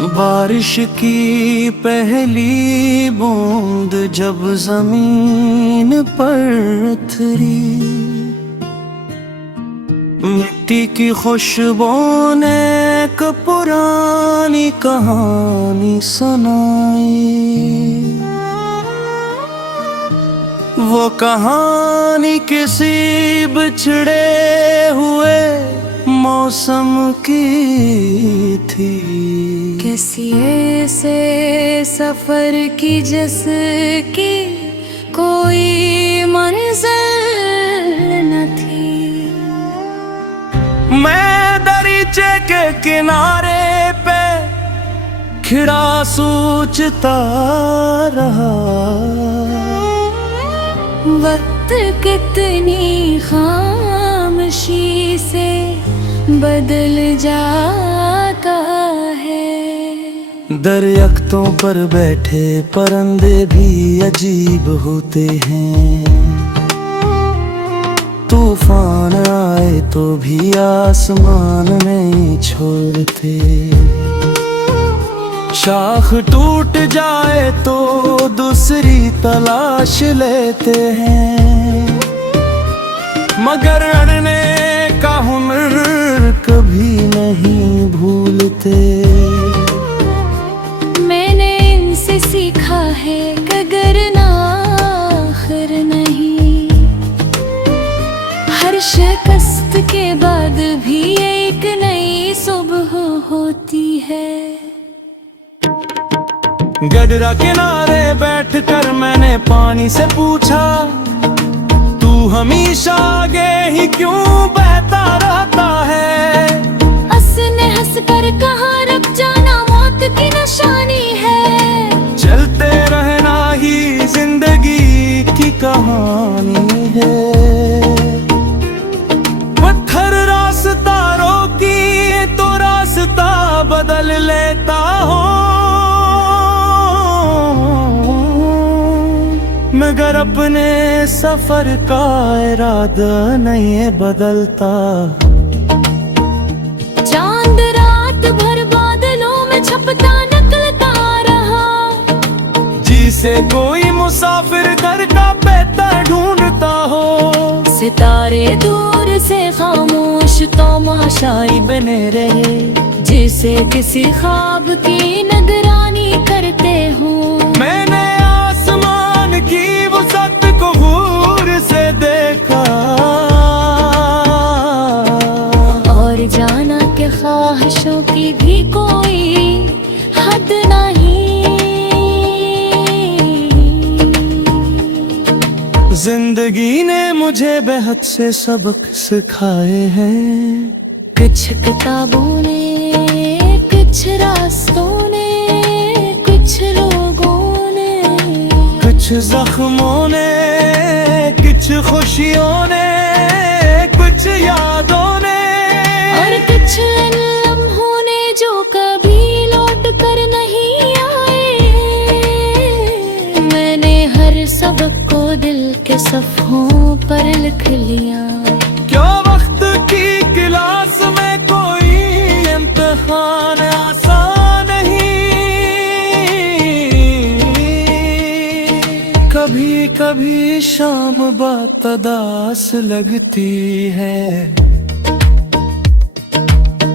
बारिश की पहली बूंद जब जमीन पर उतरी, मिट्टी की खुशबू ने एक पुरानी कहानी सुनाई। वो कहानी किसी बिछड़े हुए मौसम की थी, किसी ऐसे सफर की जिसकी कोई मंजिल न थी। मैं दरीचे के किनारे पे खिड़ा सोचता रहा, वक्त कितनी खामोशी से बदल जाता है। दरख्तों पर बैठे परिंदे भी अजीब होते हैं, तूफान आए तो भी आसमान नहीं छोड़ते। शाख टूट जाए तो दूसरी तलाश लेते हैं, मगर अड़ने का हुनर कभी नहीं भूलते। मैंने इनसे सीखा है कि डरना आखिर नहीं, हर शिकस्त के बाद भी एक नई सुबह होती है। गडरा किनारे बैठकर मैंने पानी से पूछा, तू हमेशा आगे ही क्यों बहता रहता है? उसने हंसकर कहा, रुक जाना मौत की निशानी है। चलते रहना ही जिंदगी की कहानी है। पत्थर रास्ता रोकी तो रास्ता बदल लेता हो, मगर अपने सफर का इरादा नहीं बदलता। चांद रात भर बादलों में छपता निकलता रहा, जिसे कोई मुसाफिर घर का पहता ढूंढता हो। सितारे दूर से खामोश तमाशाई बने रहे, जिसे किसी ख्वाब की निगरानी करते हो। मैंने आसमान की वसत को गौर से देखा, और जाना कि ख्वाहिशों की भी कोई हद नहीं। जिंदगी ने मुझे बेहद से सबक सिखाए हैं, कुछ किताबों ने, कुछ रास्तों ने, कुछ लोगों ने, कुछ जख्मों ने, कुछ खुशियों ने, कुछ यादों ने, और कुछ लम्हों ने जो कभी लौट कर नहीं आए। मैंने हर सबक को दिल के सफ़हों पर लिख लिया। क्या वक्त की क्लास में कोई इम्तिहान आसान नहीं? कभी कभी शाम बात अदास लगती है,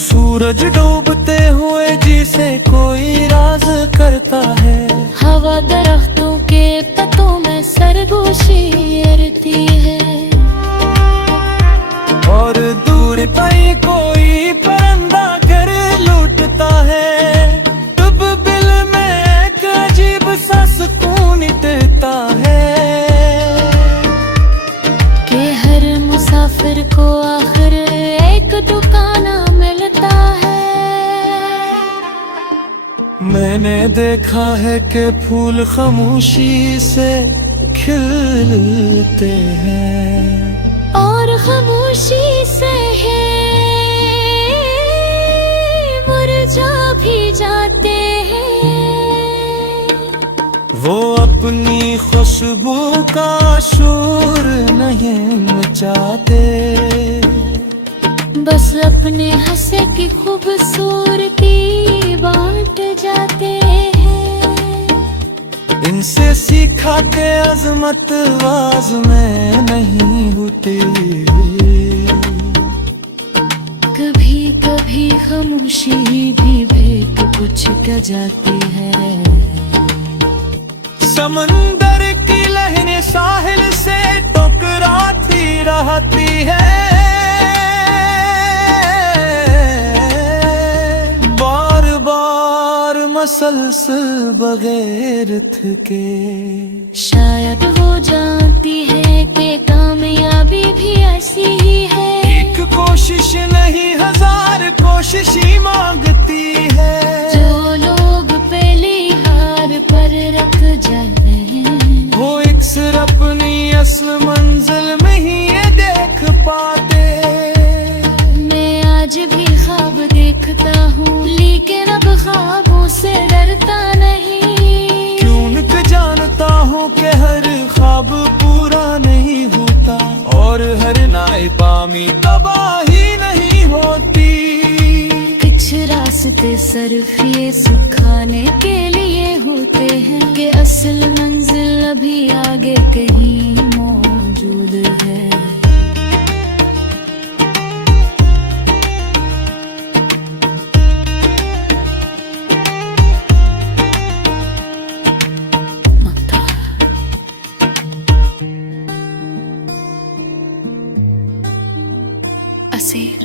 सूरज डूबते हुए जिसे कोई राज करता है। हवा दरख्तों के पत्तों में सरगोशी उड़ती है, और दूर पर कोई परिंदा घर लूटता है। तब दिल में एक अजीब सा सुकून देता है कि हर मुसाफिर को आखिर एक ठिकाना मिलता है। मैंने देखा है कि फूल खामोशी से खिलते हैं, और खामोशी से है मुरझा भी जाते हैं। वो अपनी खुशबू का शोर नहीं मचाते, बस अपने हंसे की खूबसूरती बांटते इनसे सीखा के अजमत वाज में नहीं होते। कभी कभी खामोशी भी भेद कुछ कह जाती है। समंदर की लहरें साहिल से टकराती रहती है। बार बार मसलसल बगैर थके। शायद हो जाती है कि कामयाबी भी ऐसी ही है। एक कोशिश नहीं हजार कोशिशें मांगती है। जो लोग पहली हार पर रख जाए वो एक सिर अपनी असल मंजिल में ही ये देख पाते। मैं आज भी ख्वाब देखता हूँ लेकिन अब ख्वाबों से डरता नहीं। क्यों न जानता हूँ कि हर ख्वाब पूरा नहीं होता और हर नाकामी तबाही नहीं होती। कुछ रास्ते सिर्फ ये सुखाने के लिए होते हैं कि असल मंजिल अभी आगे कहीं मौजूद है। असीर,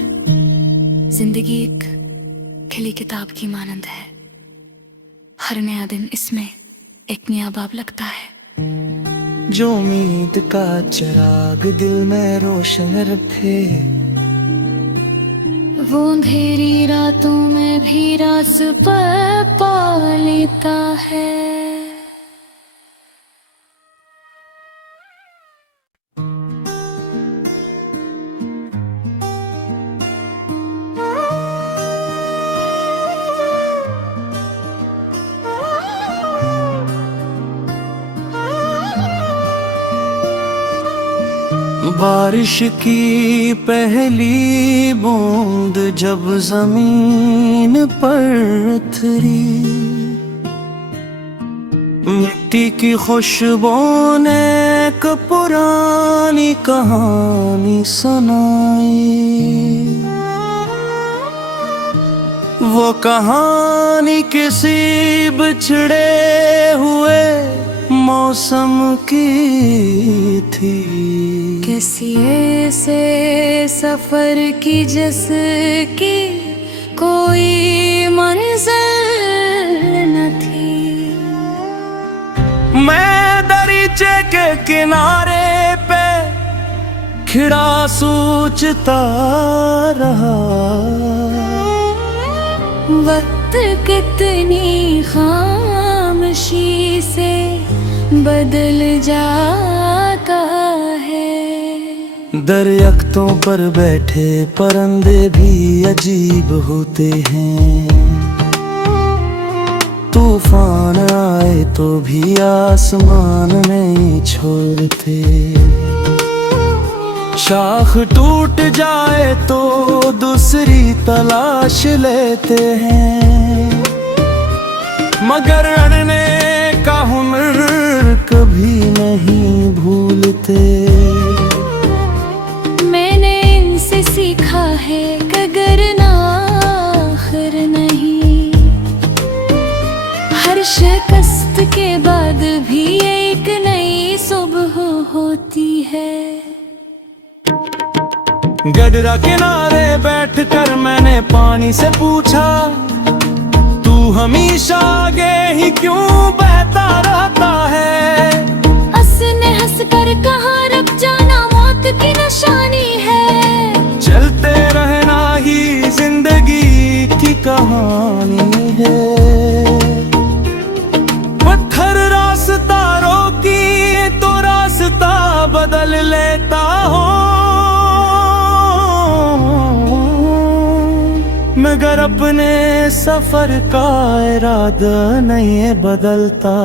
जिंदगी एक खिली किताब की मानंद है। हर नया दिन इसमें एक नया बाब लगता है। जो उम्मीद का चिराग दिल में रोशन रखे, वो अंधेरी रातों में भी रास पर पा लेता है। बारिश की पहली बूंद जब जमीन पर उतरी, मिट्टी की खुशबू ने एक पुरानी कहानी सुनाई। वो कहानी किसी बिछड़े हुए मौसम की थी। किसी ऐसे सफर की जिसकी कोई मंजिल न थी। मैं दरीचे के किनारे पे खिड़ा सोचता रहा, वक्त कितनी खामोशी से बदल जाता है। दरख्तों पर बैठे परिंदे भी अजीब होते हैं। तूफान आए तो भी आसमान नहीं छोड़ते। शाख टूट जाए तो दूसरी तलाश लेते हैं, मगर अड़ने का हुनर कभी नहीं भूलते। मैंने इनसे सीखा है कि डरना आखिर नहीं। हर शिकस्त के बाद भी एक नई सुबह होती है। गडरा किनारे बैठकर मैंने पानी से पूछा, तू हमेशा आगे ही क्यों बहता रहता है? उसने हंसकर कहा रुक जाना मौत की निशानी है। चलते रहना ही जिंदगी की कहानी है। पत्थर रास्ता रोकी तो रास्ता बदल लेता हूँ, मगर अपने सफर का इरादा नहीं बदलता।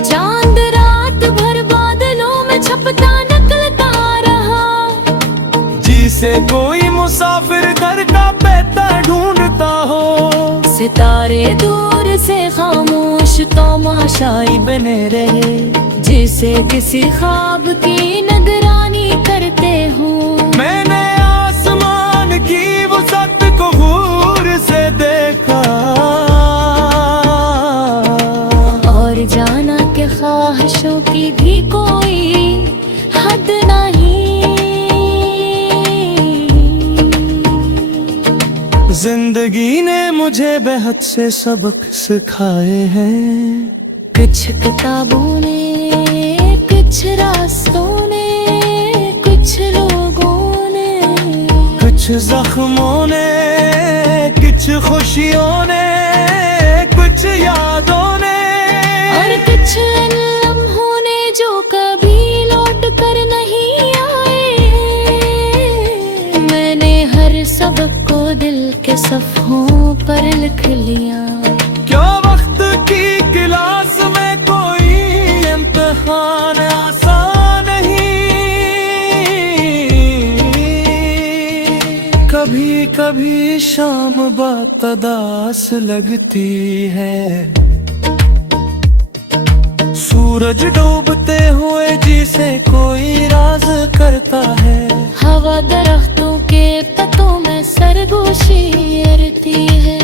चांद रात भर बादलों में छपता निकलता रहा, जिसे कोई मुसाफिर घर का पहता ढूंढता हो। सितारे दूर से खामोश तमाशाई बने रहे, जिसे किसी ख्वाब की निगरानी करते हो। मैंने आसमान की वसत को गौर से देखा और जाना कि ख्वाहिशों की भी कोई हद नहीं। जिंदगी ने मुझे बेहद से सबक सिखाए हैं, कुछ किताबों ने, कुछ रास्तों ने, कुछ लोगों ने, कुछ जख्मों ने, कुछ खुशियों ने, कुछ यादों ने, और कुछ लम्हों ने जो कभी लौट कर नहीं आए। मैंने हर सबक को दिल के सफ़हों पर लिख लिया। क्या वक्त की क्लास में कोई इम्तिहान आसान नहीं। कभी कभी शाम बात अदास लगती है, सूरज डूबते हुए जिसे कोई राज करता है। हवा दरख्तों के पत्तों में सरगोशी उड़ती है,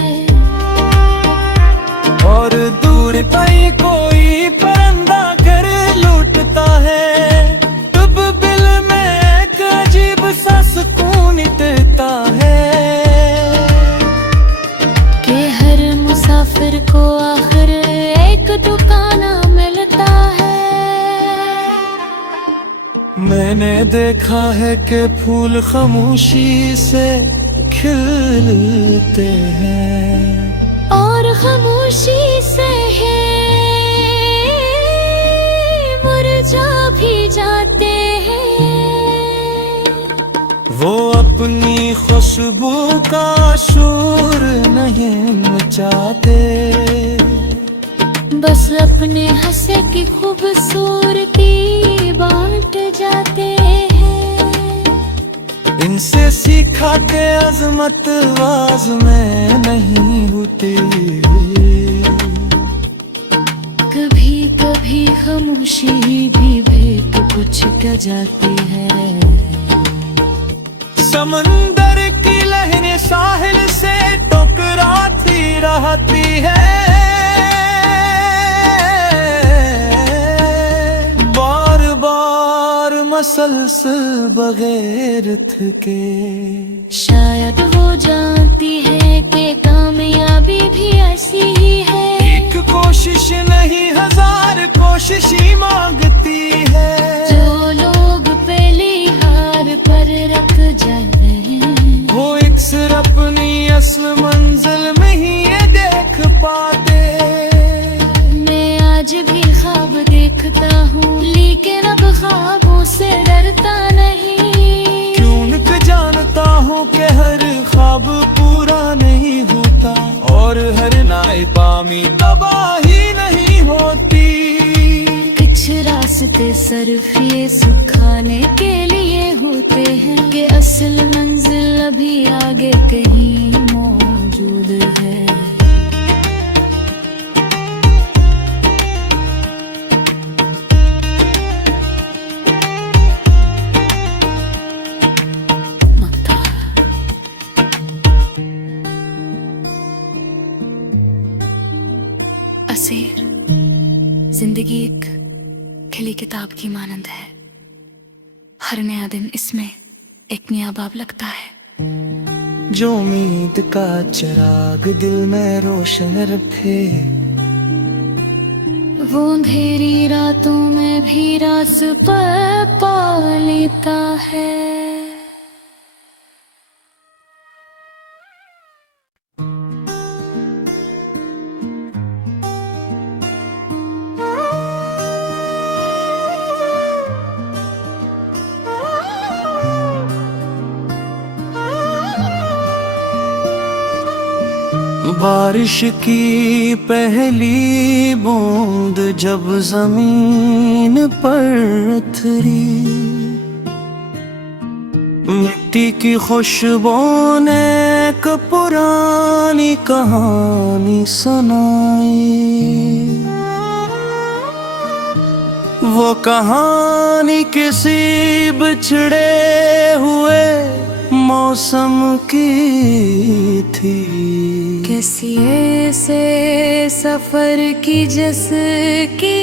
और दूर कहीं कोई परिंदा घर लूटता है। तब दिल में एक अजीब सा सुकून देता है कि हर मुसाफिर को आखिर एक ठिकाना मिलता है। मैंने देखा है कि फूल खामोशी से खिलते हैं और खामोशी से है मुरझा भी जाते हैं। वो अपनी खुशबू का शोर नहीं मचाते, बस अपने हंसे की खूबसूरती बांट जाते हैं। इनसे सीखा के अजमत वाज में नहीं होती। कभी कभी खामोशी भी भेद कुछ कह जाती है। समंदर की लहरें साहिल से टकराती रहती है, बार बार मसलसल बगैर थके। शायद वो जानती है कि कामयाबी भी ऐसी ही है। एक कोशिश नहीं हजार कोशिशें मांगती है। जो लोग पहली हार पर रख जाते हैं, वो अक्सर अपनी असल मंजिल में ही ये देख पाते। मैं आज भी ख्वाब देखता हूँ, लेकिन अब ख्वाबों से डरता नहीं। क्यों न जानता हूँ कि हर ख्वाब पूरा नहीं होता, और हर नाकामी तबाही नहीं होती। कुछ रास्ते सिर्फ ये सुखाने के लिए होते हैं कि असल मंजिल अभी आगे कहीं मौजूद है। असीर, जिंदगी एक खिली किताब की मानंद है। हर नया दिन इसमें एक नया बाब लगता है। जो उम्मीद का चिराग दिल में रोशन रखे, वो अंधेरी रातों में भी रास पर पा लेता है। बारिश की पहली बूंद जब जमीन पर उतरी, मिट्टी की खुशबू ने एक पुरानी कहानी सुनाई। वो कहानी किसी बिछड़े हुए मौसम की थी, किसी ऐसे सफर की जिसकी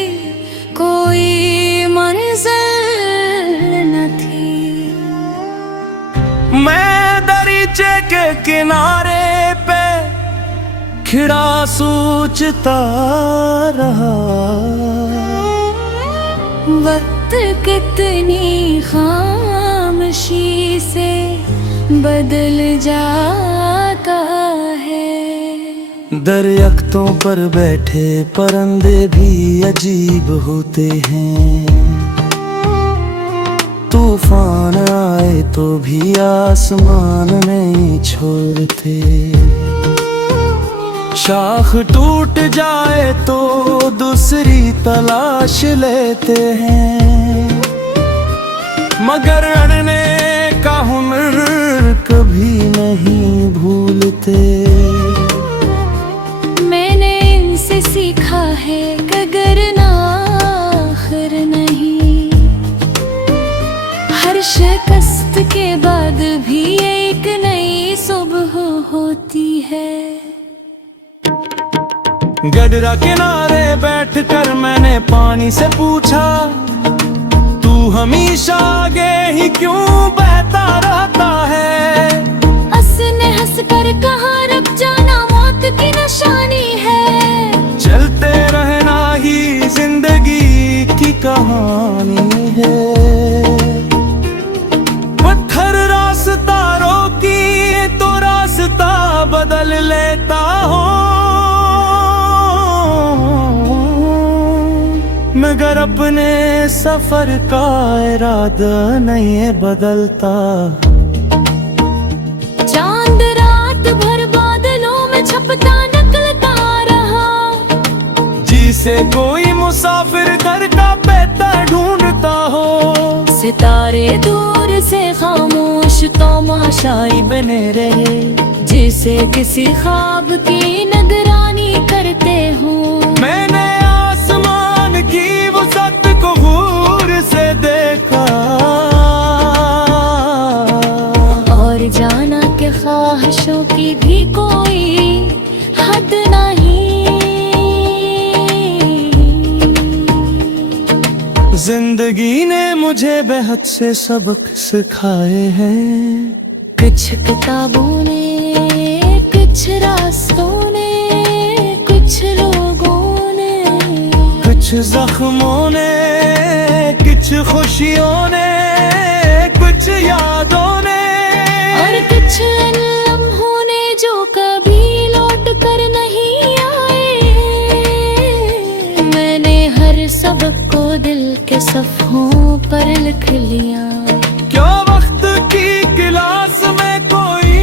कोई मंजिल न थी। मैं दरीचे के किनारे पे खिड़ा सोचता रहा, वक्त कितनी खामोशी से बदल जाता है। दरख्तों पर बैठे परिंदे भी अजीब होते हैं, तूफान आए तो भी आसमान नहीं छोड़ते, शाख टूट जाए तो दूसरी तलाश लेते हैं, मगर अड़ने का हुनर कभी नहीं भूलते। मैंने इनसे सीखा है कि डरना आखिर नहीं, हर शिकस्त के बाद भी एक नई सुबह होती है। गडरा किनारे बैठकर मैंने पानी से पूछा, तू हमेशा आगे ही क्यों बहता रहता है? उसने हंसकर कहा, रुक जाना मौत की निशानी है, चलते रहना ही जिंदगी की कहानी है। पत्थर रास्ता रोकी तो रास्ता बदल लेता हो, मगर अपने सफर का इरादा नहीं बदलता। चांद रात भर बादलों में छपता निकलता रहा, जिसे कोई मुसाफिर घर का पहता ढूंढता हो। सितारे दूर से खामोश तमाशाई बने रहे, जिसे किसी ख्वाब की निगरानी करते हो। मैंने आसमान की वसत को गौर से देखा, और जाना कि ख्वाहिशों की भी कोई हद नहीं। जिंदगी ने मुझे बेहद से सबक सिखाए हैं, कुछ किताबों ने, कुछ रास्तों ने, कुछ लोगों ने, कुछ जख्मों ने, कुछ खुशियों ने, कुछ यादों ने, और कुछ लम्हों ने जो कभी लौट कर नहीं आए। मैंने हर सबक को दिल के सफ़हों पर लिख लिया। क्या वक्त की क्लास में कोई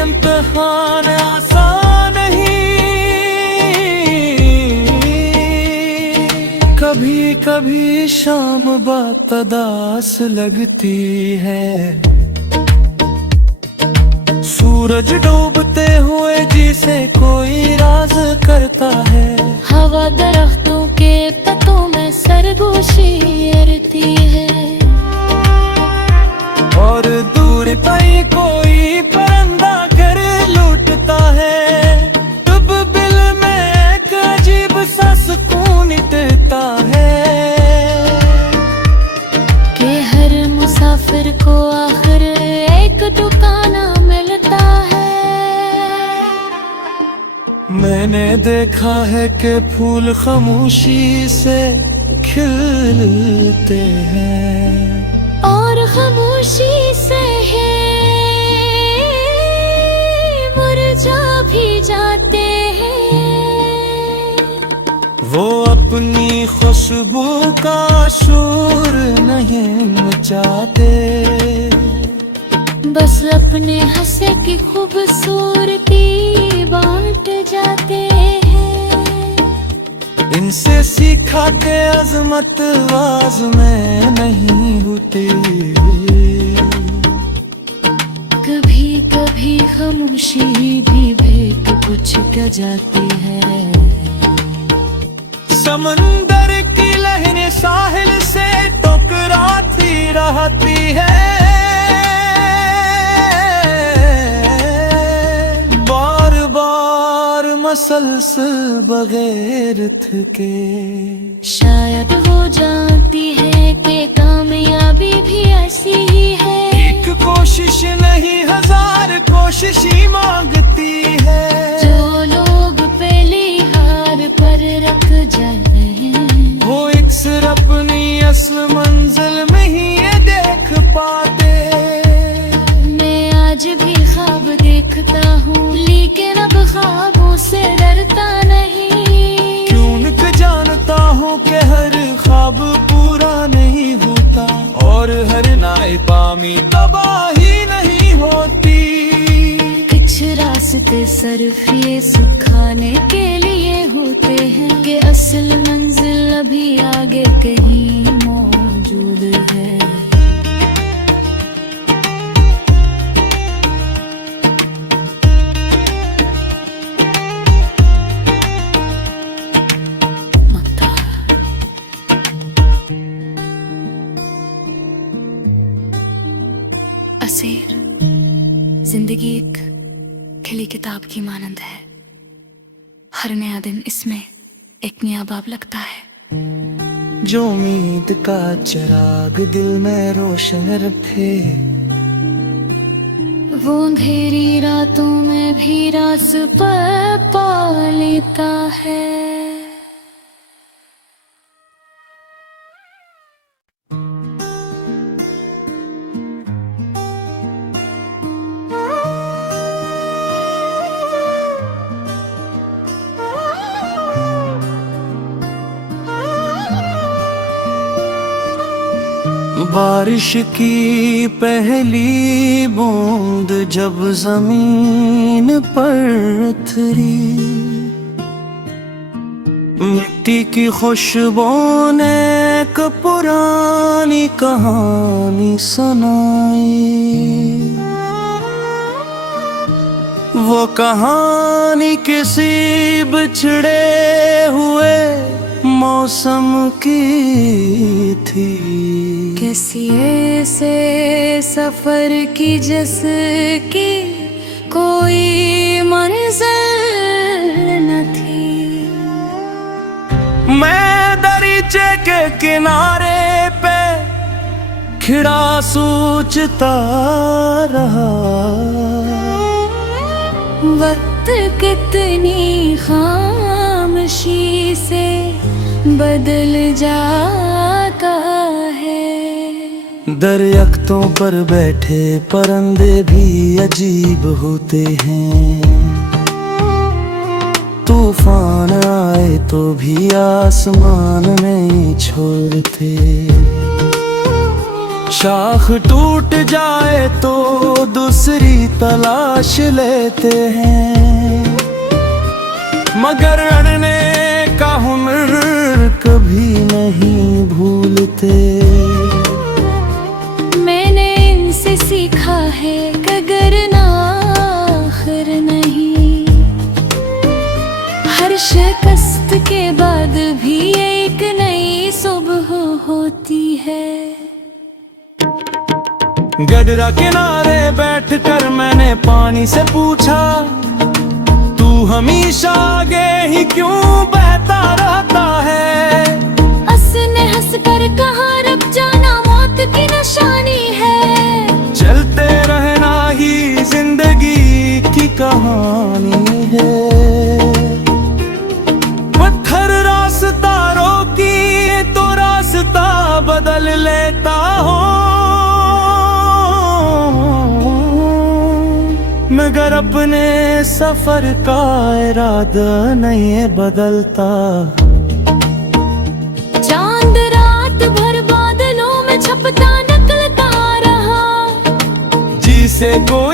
इम्तिहान आसान नहीं, कभी कभी शाम बात अदास लगती है, सूरज डूबते हुए जिसे कोई राज करता है। हवा दरख्तों के पत्तों में सरगोशी उड़ती है, और दूर पर कोई परिंदा घर लूटता है। तब दिल में एक अजीब सा सुकून देता है कि हर मुसाफिर को आखिर एक ठिकाना मिलता है। मैंने देखा है कि फूल खामोशी से खिलते हैं, और खामोशी से है मुरझा भी जाते हैं। वो अपनी खुशबू का शोर नहीं मचाते, बस अपने हंसे की खूबसूरती बांट जाते हैं। इनसे सीखा के अजमत आवाज में नहीं होती, कभी कभी खामोशी भी भेंट कुछ क्या जाती है। समंदर की लहरें साहिल से टकराती रहती है, बार बार मसलसल बगैर थके। शायद हो जाती है कि कामयाबी भी ऐसी ही है, एक कोशिश नहीं हजार कोशिशें मांगती है। जो लोग पहली हार पर रख जाए वो अक्सर अपनी असल मंजिल में ही ये देख पाते। मैं आज भी ख्वाब देखता हूँ, लेकिन अब ख्वाबों से डरता नहीं। क्यों जानता हूँ कि हर ख्वाब पूरा नहीं होता, और हर नाकामी तबाही नहीं होती। कुछ रास्ते सिर्फ ये सिखाने के लिए होते हैं कि असल मंजिल अभी आगे कहीं मौजूद है। असीर, जिंदगी एक खिली किताब की मानंद है। हर नया दिन इसमें एक नया बाब लगता है। जो उम्मीद का चिराग दिल में रोशन रखे, वो अंधेरी रातों में भी रास पर पा लेता है। बारिश की पहली बूंद जब जमीन पर उतरी, मिट्टी की खुशबू ने एक पुरानी कहानी सुनाई। वो कहानी किसी बिछड़े हुए मौसम की थी, किसी ऐसे सफर की जिसकी कोई मंजिल न थी। मैं दरीचे के किनारे पे खिड़ा सोचता रहा, वक्त कितनी खामोशी से बदल जाता है। दरख्तों पर बैठे परिंदे भी अजीब होते हैं, तूफान आए तो भी आसमान नहीं छोड़ते। शाख टूट जाए तो दूसरी तलाश लेते हैं, मगर अड़ने का हुनर कभी नहीं भूलते। मैंने इनसे सीखा है कि डरना आखिर नहीं, हर शिकस्त के बाद भी एक नई सुबह होती है। गडरा किनारे बैठकर मैंने पानी से पूछा, तू हमेशा आगे ही क्यों बहता रहता है। उसने हंसकर कहा रुक जाना मौत की निशानी है, चलते रहना ही जिंदगी की कहानी है। पत्थर रास्ता रोकी तो रास्ता बदल लेता हूँ, मगर अपने सफर का इरादा नहीं बदलता। चांद रात भर बादलों में छपता निकलता रहा, जिसे कोई